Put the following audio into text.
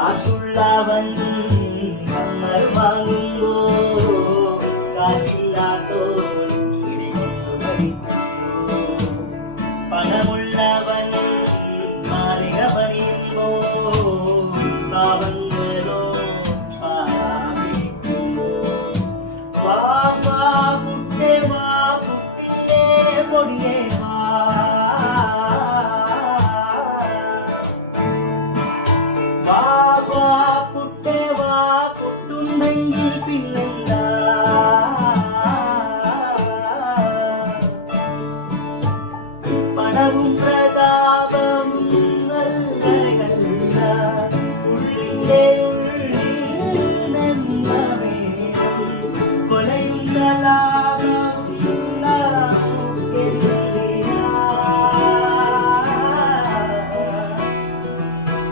കാശുള്ളവൻ നമ്മൾ വാങ്ങുമ്പോ കാശില്ലാത്തോ ഇടികൊണ്ടു ഭരിക്കുന്നു. പണമുള്ളവൻ മാളിക പണിയുമ്പോ പാവങ്ങളോ പാരാപിക്കുന്നു. വാ വാ പുട്ടേ വാ പുട്ടിന്റെ പൊടിയേ വാ. വാ വാ പുട്ടേ വാ പുട്ടുണ്ടെങ്കിൽ പിന്നെന്താ